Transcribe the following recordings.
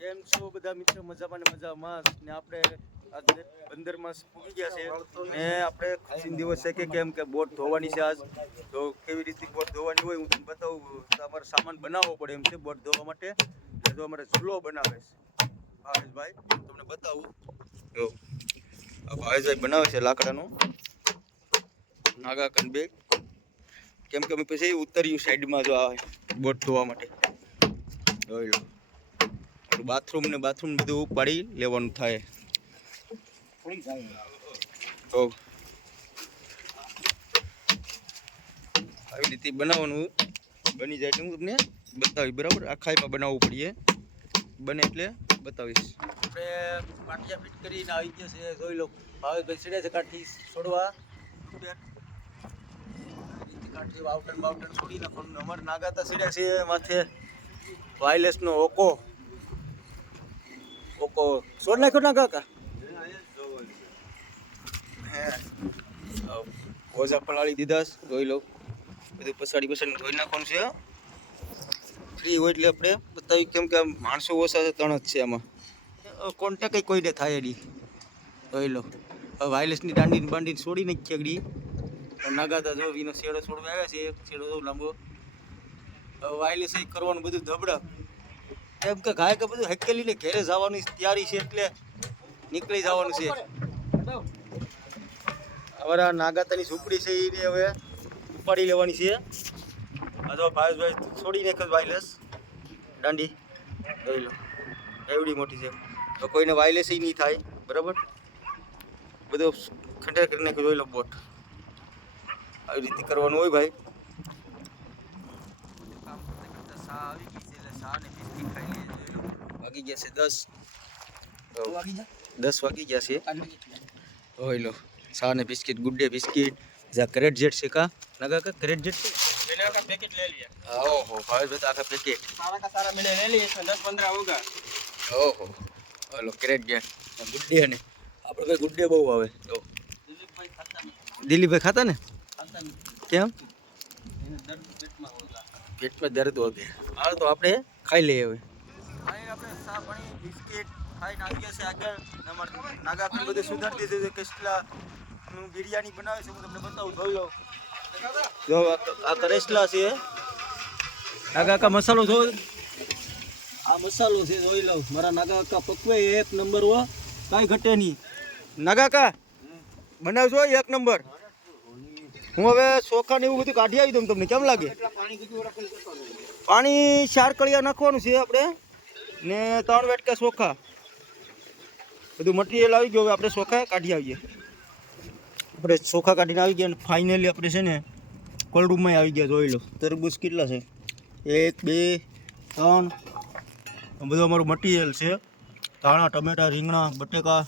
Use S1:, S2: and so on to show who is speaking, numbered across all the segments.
S1: કેમ છો બધા મિત્રો? મજામાં ને મજામાં. ને આપણે આજે પંદર માસ પૂગી ગયા છે. ને આપણે ખુશીનો દિવસ છે કે કેમ કે બોટ ધોવાની છે આજ. તો કેવી રીતે બોટ ધોવાની હોય હું તમને બતાવું. તમારે સામાન બનાવવો પડે એમ છે બોટ ધોવા માટે. તો અમારે ચૂલો બનાવે છે. ભાવેશભાઈ તમને બતાવું. જો ભાવેશભાઈ બનાવે છે લાકડાનું. નાગા કનબેગ કેમ કે અમે પછી ઉતર્યું સાઈડમાં જો આ બોટ ધોવા માટે. જોઈ લો. બાથરૂમ ને બાથરૂમ બધું ઉપાડી લેવાનું થાય. આવી રીતે બનાવવાનું બની જાય એટલે હું તમને બતાવીશ, બરાબર? આખાઈમાં બનાવવું પડીએ. બને એટલે બતાવીશ. આપણે પાટિયા ફિટ કરીને આવી ગયા છે, જોઈ લો. ભાવે ભાઈ સીડે છે કાઠી છોડવા. કાઠી વાવટન બાવટન છોડી અમારે નાગાતા સીડ્યા છે માથે. વાયરલેસનો ઓકો છોડ નાખ્યો ના કાકા? હે ઓઝા પલાળી દીધા. ધોઈ લઉં. બધું પસાડી પસાડી ધોઈ નાખવાનું છે ફ્રી હોય એટલે આપણે બતાવી કેમ કે માણસો ઓછા છે ત્રણ જ છે આમાં. કોન્ટેક્ટ કોઈને થાય નહીં ધોઈ લો. હવે વાયરલેસની દાંડીને બાંડીને છોડી નાખી આગળી નાગાતા જો એનો શેડો છોડવા આવ્યા છે એક શેડો લાંબો. વાયરલેસ એ કરવાનું બધું ધબડા. એમ કે ગાય કે બધું હેકેલીને ઘેરે જવાની તૈયારી છે એટલે નીકળી જવાનું છે. અમારા નાગાતાની ઝૂંપડી છે એને હવે ઉપાડી લેવાની છે. અથવા ભાઈ ભાવેશભાઈ છોડી નાખે વાયરલેસ દાંડી. જોઈ લો. એવડી મોટી છે. તો કોઈને વાયરલેસ નહીં થાય. બરાબર? બધું ખંડેર કરી નાખ્યું. જોઈ લો બોટ. આવી રીતે કરવાનું હોય ભાઈ. વાગી ગયા છે દસ દસ વાગી ગયા છે હોય લો ચા ને બિસ્કિટ ગુડ ડે બિસ્કિટ જા કરેટ જેટ છે કા લગા કા કરેટ જેટ
S2: मैंने आपका पैकेट ले लिया
S1: ઓહો ભાઈ આખા પેકેટ
S2: सारा का सारा मैंने ले लिया इसमें दस पंद्रह होगा
S1: ઓહો હલો કરેટ જેટ ગુડ ડે ને આપણે ભાઈ ગુડ ડે બહુ આવે તો
S2: दिलीप भाई खाता नहीं
S1: દિલીપભાઈ ખાતા ને
S2: खाता नहीं
S1: કેમ
S2: इन्हें दर्द पेट में होगा
S1: પેટમાં દર્દ વગે હાલ તો આપણે ખાઈ લઈએ હવે આપણે ચા પાણી બિસ્કિટ ખાઈને આવી છે આગળ. નાગા પણ બધું સુધારી દીધું છે કેસલા નું બિરયાની બનાવે છે, હું તમને બતાવું, જોઈ લો જો, આ કરેસલા છે. નાગા મસાલો જો આ મસાલો છે, જોઈ લો મારા નાગા પકવે એક નંબર હો. કાંઈ ઘટે નહીં. નાગા કા બનાવજો એક નંબર. હું હવે ચોખા ને એવું બધું કાઢી આવી દઉં તમને. કેમ લાગે? પાણી ચાર કળિયા નાખવાનું છે આપણે. ને ત્રણ વેટકા ચોખા બધું મટીરિયલ આવી ગયું, હવે આપણે ચોખા કાઢી આવીએ. આપણે ચોખા કાઢીને આવી ગયા અને ફાઇનલી આપણે છે ને કોલ્ડરૂમમાં આવી ગયા, જોઈ લો. તરબૂચ કેટલા છે? એક, બે, ત્રણ. બધું અમારું મટીરિયલ છે. ધાણા, ટમેટા, રીંગણા, બટેકા.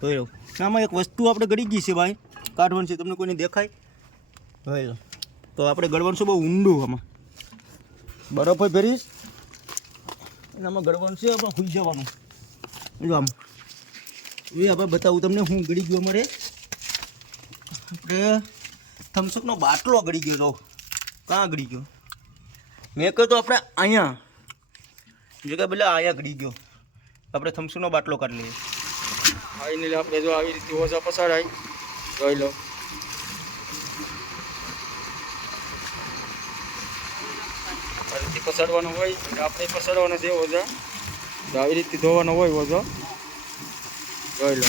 S1: જોઈ લો. આમાં એક વસ્તુ આપણે ગળી ગઈ છે ભાઈ. કાઢવાનું છે, તમને કોઈને દેખાય? જોઈ લો. તો આપણે ગળવાનું છે બહુ ઊંડું આમાં. બરફ ભરીશ. અને આમાં ગળવાનું છે આપણે સુઈ જવાનું. જો આમ. એ આપણે બતાવું તમને હું ગળી ગયો અમારે આપણે થમ્સઅપનો બાટલો ગળી ગયો તો. કાં ગળી ગયો? મેં કહ્યું તો આપણે અહીંયા. જગ્યા બદલે અહીંયા ગળી ગયો. આપણે થમ્સઅપનો બાટલો કાઢી લઈએ. ફાઇનલી આપણે જો આવી રીતે પસાર આવી જોઈ લો. આ હોય, આપણે પસાડવાનો છે. ઓઝા તો આવી રીતે ધોવાનો હોય ઓઝો જોઈ લો.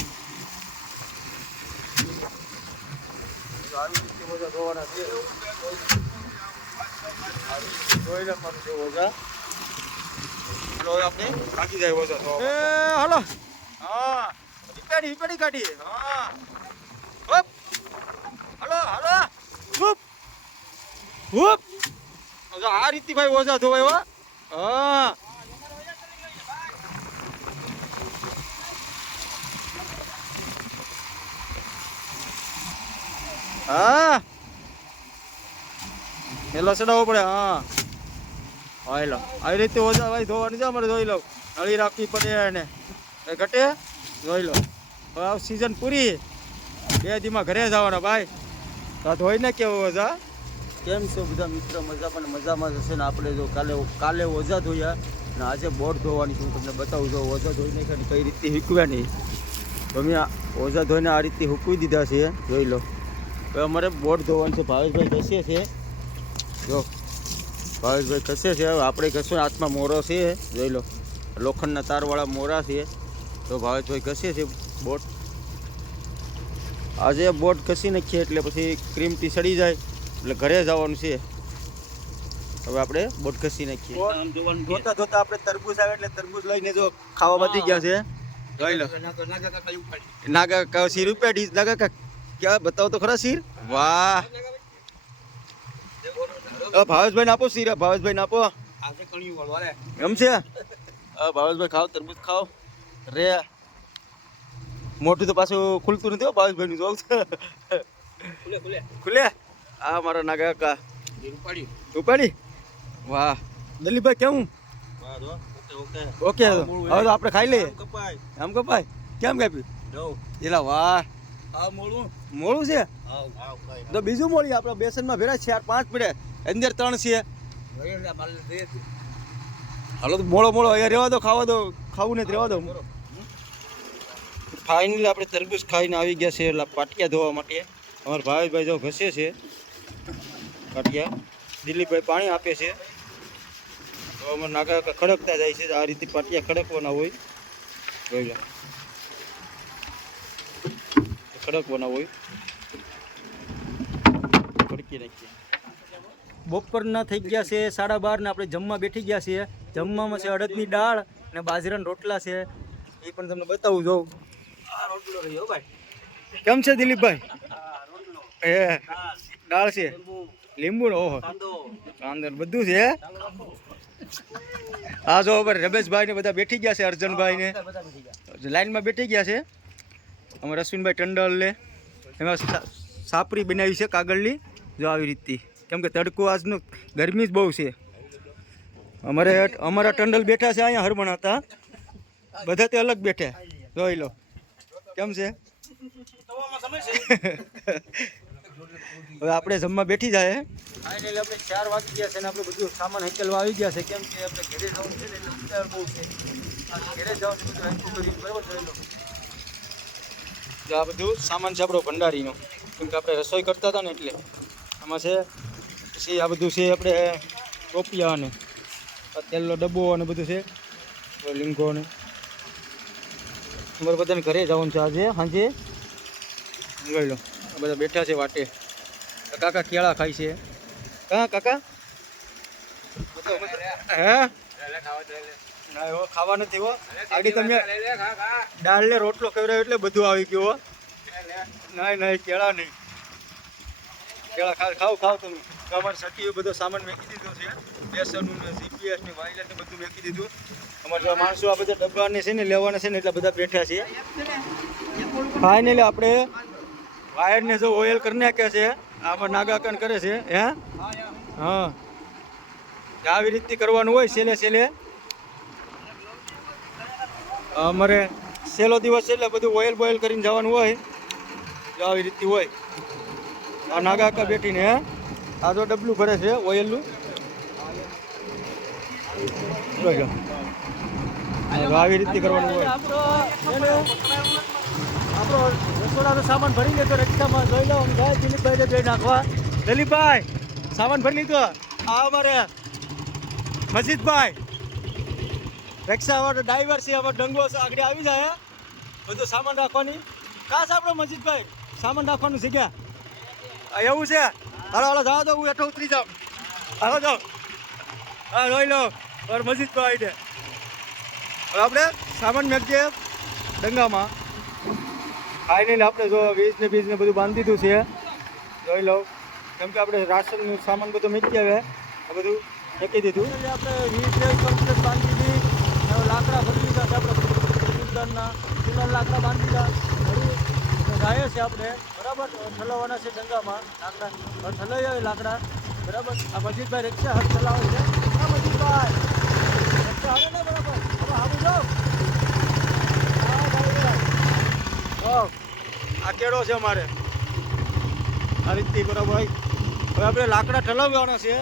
S1: આવી રીતે ઓઝા ધોવાના છે ધોઈ નાખવાનું છે ઓઝા હવે આપણે કાઢી જાય ઓઝા તો હાલો. હા હિપેડી હિપેડી કાઢી હા. હુપ. હાલો હાલો. હુપ. હુપ. આ રીતથી ભાઈ ઓઝા ધોવાય હો. હા. હા. એલો ચડાવવો પડે, હા. એલો આવી રીતે ભાઈ ધોવાની છે, અમારે ધોઈ લઉં નળી રાખવી પડે એને. ઘટે, ધોઈ લો. હવે આ સિઝન પૂરી. બે દીમાં ઘરે જવાના ભાઈ. તો ધોઈને કેવો ઓઝા કેમ છો બધા મિત્ર? મજા પણ મજામાં જશે ને આપણે જો કાલે કાલે ઓઝા ધોયા અને આજે બોટ ધોવાની છે, હું તમને બતાવું છું. ઓઝા ધોઈ નાખ્યા કઈ રીતે હૂકવ્યા નહીં. તો મેં આ ઓઝા ધોઈને આ રીતે હૂકવી દીધા છે, જોઈ લો. હવે અમારે બોટ ધોવાનું છે. ભાવેશભાઈ કસે છે. જો, ભાવેશભાઈ ઘસે છે. હવે આપણે કશું હાથમાં મોરો છે, જોઈ લો. લોખંડના તારવાળા મોરા છે. તો ભાવેશભાઈ ઘસે છે બોટ આજે બોટ ઘસી નાખીએ એટલે પછી ક્રીમટી સડી જાય. એટલે ઘરે જવાનું છે. હવે આપણે બોટ ઘસી નાખીએ. જોતા જોતા આપણે તરબૂજ આવે એટલે તરબૂજ લઈને જો ખાવા બધી ગયા છે. જોઈ લો.
S2: નાગા
S1: કા શીર રૂપિયા ડીશ નાગા કા ક્યાં બતાવો તો ખરા શીર? વાહ. ભાવેશભાઈ ને આપો સીર ભાવેશભાઈ ને આપો. એમ છે? ભાવેશભાઈ ખાઓ તરબૂજ ખાઓ. રે. મોટું તો પાછું ખુલતું નથી હો ભાવેશભાઈ નું જોવું
S2: ખુલે ખુલે.
S1: ખુલે? આ મારા નાગા કા
S2: એ ઉપાડી
S1: વાહ. દલીપભાઈ કેવું
S2: વાહ ઓકે
S1: હવે તો આપણે ખાઈ લઈએ.
S2: આમ કપાય.
S1: કેમ કાપ્યું? એલા વાહ.
S2: મોળું.
S1: મોડું છે? તો બીજું મોડી આપણે બેસનમાં ભેરા ચાર પાંચ પડે અંદર ત્રણ છે. હાલો તો મોળો મોળો અહીંયા રહેવા દો ખાવા દો. ખાવું નહીં રહેવા દો. ફાઇનલી આપણે તરબૂચ ખાઈને આવી ગયા છે એટલે પાટિયા ધોવા માટે. અમારા ભાવેશભાઈ જો ઘસે છે. પાટિયા દિલીપભાઈ પાણી આપે છે. તો અમારે નાગા ખડકતા જાય છે. આ રીતે પાટિયા ખડકવાના હોય. જોઈ લો. ખડકવાના હોય. ખડકી નાખીએ. બપોરના થઈ ગયા છે સાડા બાર ને આપણે જમવા બેઠી ગયા છીએ. જમવામાં છે અડદની દાળ ને બાજરાના રોટલા છે. એ પણ તમને બતાવું જોઉં
S2: રોટલો રહ્યો ભાઈ.
S1: કેમ છે દિલીપભાઈ? એ
S2: દાળ
S1: છે.
S2: લીંબુ
S1: ઓહો. અંદર બધું છે આ જો ઉપર રમેશભાઈ ને બધા બેઠી ગયા છે, અર્જનભાઈ ને. લાઈનમાં બેઠી ગયા છે. અમારે અશ્વિનભાઈ ટંડલ લે એમાં સાપરી બનાવી છે કાગળની, જો આવી રીતથી. કેમ કે તડકો આજનું, ગરમી જ બહુ છે. અમારે અમારા ટંડલ બેઠા છે અહીંયા હરમણ હતા. બધા તે અલગ બેઠા. જોઈ લો. કેમ છે? હવે આપણે જમવા બેઠી જાય. ફાઇનલી આપણે ચાર વાગી ગયા છે અને આપણે બધું સામાન હકેલવા આવી ગયા છે. કેમ કે આપણે ઘરે જવું છે એટલે ઘરે જવાનું લો. આ બધું સામાન છે આપણો ભંડારીનો. કેમ કે આપણે રસોઈ કરતા હતા ને એટલે. આમાં છે, પછી આ બધું છે આપણે ટોપિયા અને તેલનો ડબ્બો અને બધું છે. લીંગો ને અમારે બધાને ઘરે જવાનું છે આજે, સાંજે. જોઈ લો, આ બધા બેઠા છે વાટે. કાકા કેળા ખાય છે. હા, કાકા? હે? ના, એવો ખાવા નથી હો. આગળ તમે દાળ રોટલો ખવડાવ્યો એટલે બધું આવી ગયું હો. ના કેળા નહીં. કેળા ખાવ ખાવ ખાવ તમે. અમારે સખીએ બધો સામાન મેકી દીધો છે. બેસનનું જીપીએસ ને વાયરલેસ ને બધું મેકી દીધું. અમારે જો માણસો આ બધા ડબ્બાને છે ને, લેવાના છે ને, એટલે બધા બેઠા છે. ફાઇનલી આપણે વાયરને જો ઓઇલ કરી નાખ્યા છે. આમાં નાગાકન કરે છે, હે? હા. આવી રીતથી કરવાનું હોય છેલ્લે છેલ્લે. અમારે છેલ્લો દિવસ એટલે બધું ઓઇલ બોઇલ કરીને જવાનું હોય. જો આવી રીતથી હોય. આ નાગાકા બેઠીને, હે? આ તો ડબલું ભરે છે ઓઇલનું. આવી રીતની કરવાનું હોય. આપણો રસોડાનો સામાન ભરી લેતો રક્ષામાં જોઈ લો હું ભાઈ દિલીપભાઈને જઈ નાખવા. દિલીપભાઈ, સામાન ભરી લીધો. આ અમારે મજીદભાઈ. રિક્ષાવાળો ડ્રાઈવર છે, અમારો ડંગો છે, આગળ આવી જાય. બધું સામાન રાખવાની. કાં છે આપણો મજીદભાઈ? સામાન રાખવાનું આ એવું છે? હાલો હાલો જાઓ તો હું એટલો ઉતરી જાઉં. હાલો, જાઓ. હા, જોઈ લો મજીદભાઈ ને આપણે સામાન મેકજે ડંગામાં. ફાઇનલી આપણે જો વીજ ને બધું બાંધી દીધું છે. જોઈ લઉં. કેમ કે આપણે રાશનનું સામાન બધું મૂકી આવે. આ બધું મૂકી દીધું. એટલે આપણે વીજ ને કમ્પ્લીટ બાંધી દીધી. લાકડા ભરી લીધા છે આપણે. કુંદરના કુંદર લાકડા બાંધી દીધા. જાય છે આપણે. બરાબર? ઠલવવાના છે ડંગામાં લાકડા. ઠલાવી આવે લાકડા. બરાબર? આ મજીદભાઈ રિક્ષા હાથ ચલાવે છે. મજીદભાઈ! રિક્ષા આવે ને બરાબર? હવે આવું જાઓ હા ભાઈ હા આ કેળો છે અમારે. આ રીતથી બરાબર હોય હવે આપણે લાકડા ઠલવવાના છે.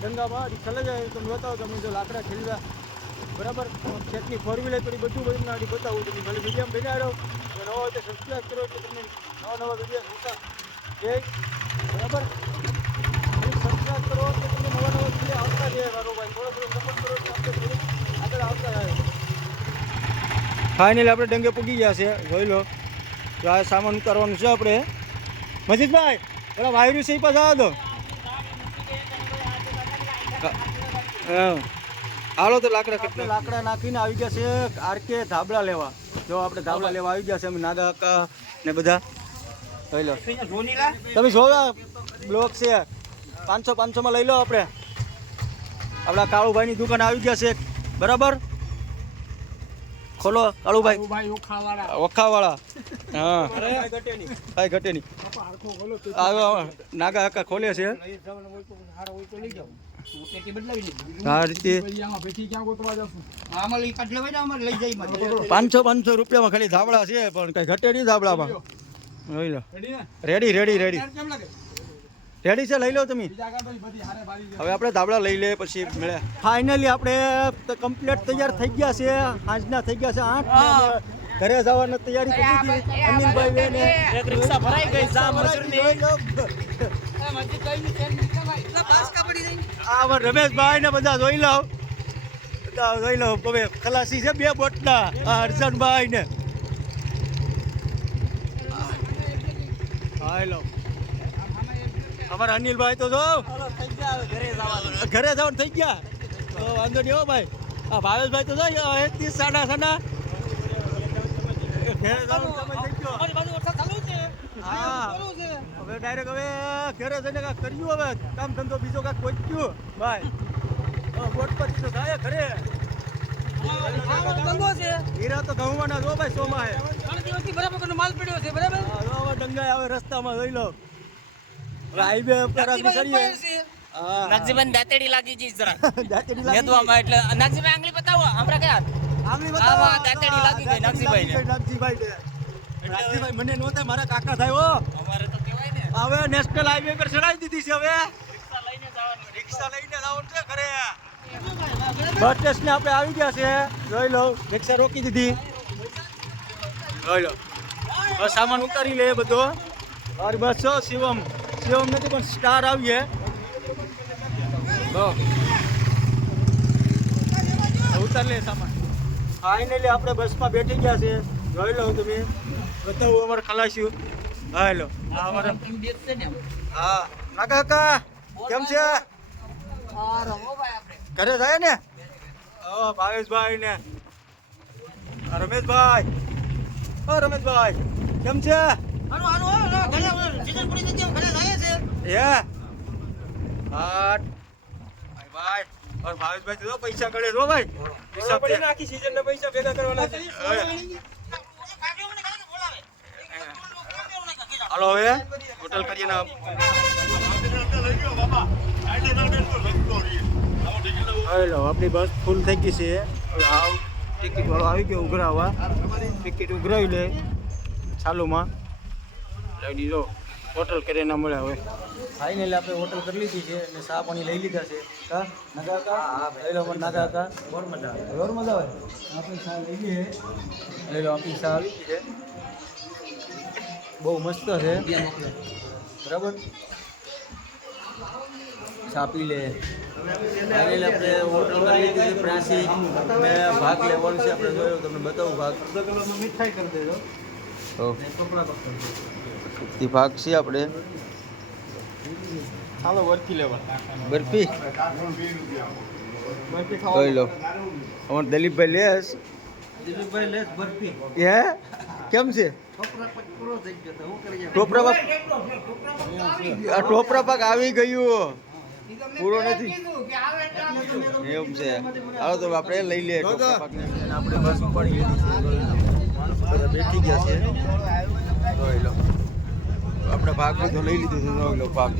S1: ગંગામાં ઠલવી જાય તમે બતાવો તમે જો લાકડા ઠલવ્યા. બરાબર? ખેતની ફોર વ્હીલર કરી બધું બધું આડી બતાવું તમે ભલે વીડિયો બન્યા રહો નવો હોય તો સબસ્ક્રાઈબ કરો એટલે તમને નવા નવા વીડિયો જોતા જય બરાબર? સબસ્ક્રાઈબ કરો તો તમને નવા નવા વીડિયો આવતા રહે મારો ભાઈ. થોડો થોડો સપોર્ટ કરો તો આપણે થોડું આગળ આવતા રહે ફાઇનલ આપણે ડંગે પૂગી ગયા છે, જોઈ લો. તો આ સામાન ઉતારવાનું છે આપણે. મજીદભાઈ પેલા વાયરું છે એ પાછા દો હાલો તો લાકડા કેટલા લાકડા નાખીને આવી ગયા છે આરકે ધાબળા લેવા. જો આપણે ધાબળા લેવા આવી ગયા છે અમે નાદા કા ને બધા. લઈ લો. તમે જોવા બ્લોક છે. પાંચસો પાંચસોમાં લઈ લો આપણે. આપણા કાળુભાઈની દુકાન આવી ગયા છે. બરાબર? ખોલો કાળુભાઈ
S2: ભાઈ ઓખાવાળા
S1: હા. ભાઈ ઘટે નહીં. નાગા કાકા ખોલે છે. આ રીતે.
S2: આમાં લઈ કાઢ લેવાય ને અમારે લઈ જઈ માં
S1: પાંચસો પાંચસો રૂપિયામાં ખાલી ધાબળા છે પણ કઈ ઘટે નહીં ધાબળામાં. રેડી રેડી રેડી રેડી છે? લઈ લો તમે. હવે આપણે ધાબળા લઈ લે પછી મળે. ફાઇનલી આપણે કમ્પ્લીટ તૈયાર થઈ ગયા છે. આજના થઈ ગયા છે આઠ ઘરે જવાની તૈયારી કરી દીધી. અનિલભાઈ બેને.
S2: એક રિક્ષા ભરાઈ ગઈ, જા મજૂરની.
S1: આ રમેશભાઈ ને બધા જોઈ લો. બધા જોઈ લો. હવે ખલાસી છે બે બોટના. આ હર્ષનભાઈ ને. હાય લો અમારા અનિલભાઈ તો જો. ઘરે જવાનું. થઈ ગયા? તો વાંધો નહીં હો ભાઈ. આ ભાવેશભાઈ તો જો એકથી સાડા સાડા. ઘરે હવે ડાયરેક્ટ હવે ઘરે જઈને કાંઈક કર્યું હવે. કામ ધંધો બીજો કાંઈક પહોંચ્યું ભાઈ બોટ પર તો થાય ઘરે. હીરા તો ઘઉંવાના જો ભાઈ સોમાં હે
S2: માલ પડ્યો છે બરાબર?
S1: હવે આવે રસ્તામાં જોઈ લો. હાઈવે પર આપણે કરીએ
S3: નાગજીભાઈ દાંતેડી લાગી ગઈ જરા
S1: દાંતેડી લાગી
S3: નેદવામાં એટલે નાગજીભાઈ આંગળી બતાવો હમણાં કયા?
S1: આંગળી બતાવો.
S3: દાંતેડી લાગી ગઈ.
S1: નાગજીભાઈ ને. નાગજીભાઈ મને નહોતા મારા કાકા થાય
S3: અમારે તો કહેવાય ને.
S1: હવે નેશનલ હાઈવે પર ચડાવી દીધી છે હવે.
S3: રિક્ષા લઈને જવાનું.
S1: રિક્ષા લઈને જવાનું છે ઘરે. બસ સ્ટેશને આપણે આવી ગયા છે. જોઈ લો રિક્ષા રોકી દીધી. જોઈ લો. બસ સામાન ઉતારી લે બધો. બસ છો શિવમ. શિવમ નથી પણ સ્ટાર આવીએ. લો ઉતાર લે સામાન. ફાઇનલી આપણે બસમાં બેઠી ગયા છે જોઈ લો તમે. બતાવું અમારે ખલાસ્યું હા લો આ અમારે હા. નાકા કાકા કેમ છે? ઘરે જાય ને? ઓ ભાવેશભાઈ ને. રમેશભાઈ. ઓ રમેશભાઈ કેમ છે?
S2: હાલો હાલો હાલો ઘરે સીઝન પૂરી ઘરે જાય
S1: હે? હાટ. ભાઈ ભાઈ ઓર ભાવેશભાઈ તો પૈસા ગળે જો ભાઈ. પૈસા દે.
S2: નાખી સીઝન ના પૈસા ભેગા કરવાના છે.
S1: હાલો હવે હોટલ કરીએ ના હવે આપણી બસ ફૂલ થઈ ગઈ છે. આવ ટિકિટ વાળો આવી ગયો ઉઘરાવવા ટિકિટ ઉઘરાવી લે ચાલુમાં. લઈ દીધો હોટલ કરે ના હોય. ફાઇનલી આપણે હોટલ કરી લીધી છે અને સા પાણી લઈ લીધા છે. કા? નાગા કા? હા લઈ લો પણ નાગા કા? નોર્મલ આવે. મજા આવે? આપણે સા લઈ લઈએ. લઈ લો આપણી સા આવી ગઈ છે. બહુ મસ્ત છે બરાબર? ચા પી લે. ફાઇનલ આપણે હોટલ કરી લીધી છે પ્રાસી ભાગ લેવાનું છે. આપણે જોયો તમને બતાવું ભાગ. મીઠાઈ કરી દેજો. તે ભાગ છે આપણે. ચાલો બરફી લેવા. બરફી? બરફી ખાવા લો. અમાર દિલીપભાઈ લેસ
S2: દિલીપભાઈ લેસ બરફી.
S1: હે? કેમ છે? ટોપરા પાક આ ટોપરા પાક આવી ગયું. પૂરો નથી. એવું છે. હાલો તો આપણે લઈ લઈએ આપણે બસ માણસો બધા બેઠી ગયા છે. જોઈ લો. આપણે ભાગ લીધો લઈ લીધું છે જોઈ લો ભાગ.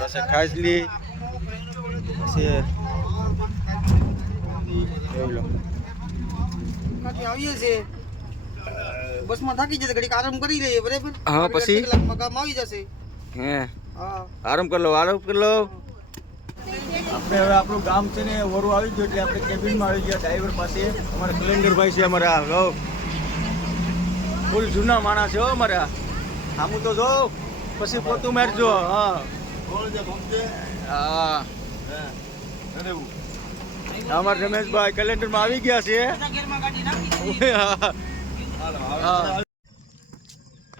S1: પછી ખાસલી છે જોઈ લો.
S2: આવીએ છીએ. બસમાં થાકી જશે ઘડીક આરામ કરી લઈએ બરાબર?
S1: હા, પછી?
S2: કામ આવી જશે.
S1: હે.
S2: હા.
S1: આરામ કરી લો આરામ કરી લો. આપણે હવે આપણું ગામ છે ને વરુ આવી ગયું એટલે આપણે કેબિનમાં આવી ગયા ડ્રાઈવર પાસે. અમારા કલેન્ડરભાઈ છે અમારા ફૂલ જૂના માણસ હો અમારા. આમ તો જો પછી પોતું મારજો હા. હા. અમારા રમેશભાઈ કેલેન્ડરમાં આવી ગયા છે.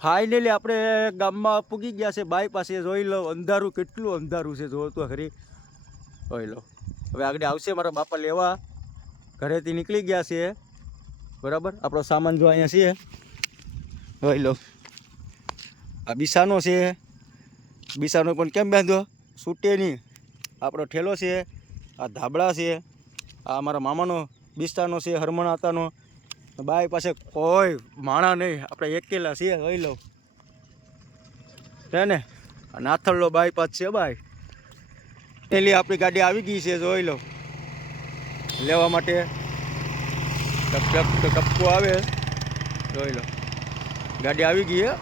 S1: ફાઇનલી આપણે ગામમાં પૂગી ગયા છે બાઈ પાસે જોઈ લો અંધારું કેટલું અંધારું છે જોવો તો ખરી. જોઈ લો. હવે આગળ આવશે મારા બાપા લેવા. ઘરેથી નીકળી ગયા છે. બરાબર? આપણો સામાન જો અહીંયા છે. જોઈ લો. આ બિસાનો છે. બિસાનો પણ કેમ બાંધ્યો? છૂટે નહીં આપણો ઠેલો છે. આ ધાબળા છે. આ અમારા મામાનો બિસ્તાનો છે, હરમણાતાનો. બાય પાસે કોઈ માણા નહીં. આપણે એકેલા છીએ, જોઈ લો. છે ને? આ નાથળલો બાઈ પાસ છે બાઈ. પેલી આપણી ગાડી આવી ગઈ છે, જોઈ લો. લેવા માટે. ટપ ટપ, ટપકો આવે. જોઈ લો. ગાડી આવી ગઈ હે.